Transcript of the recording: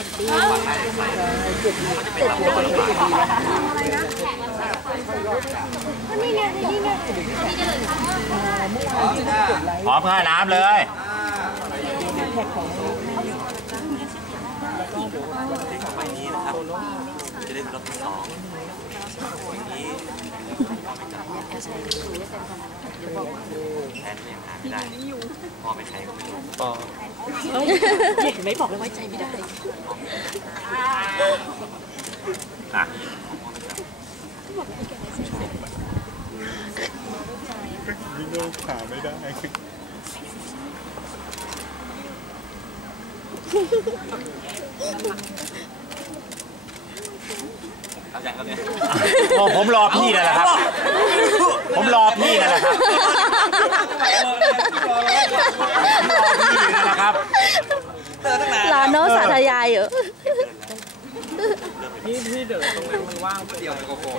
จ็ดปีเจ็ดปีเจ็ดปีนี่ไงนี่ไงพร้อมค่าน้ำเลยไปนี้นะครับ จะได้รอบสองอย่างนี้แทนยังหา ไม่ได้พ่อไปใครก็ไม่รู้เห็นไหมบอกเลยไว้ใจไม่ได้อะวิ่งเข้าขาไม่ได้เอาอย่างครับเนี่ยโอ้ผมรอพี่นั่นแหละครับ ผมรอพี่นั่นแหละครับรอพี่นั่นแหละครับ รอ โน้ตสาธยายอยู่เดี๋ยวไปโกโก้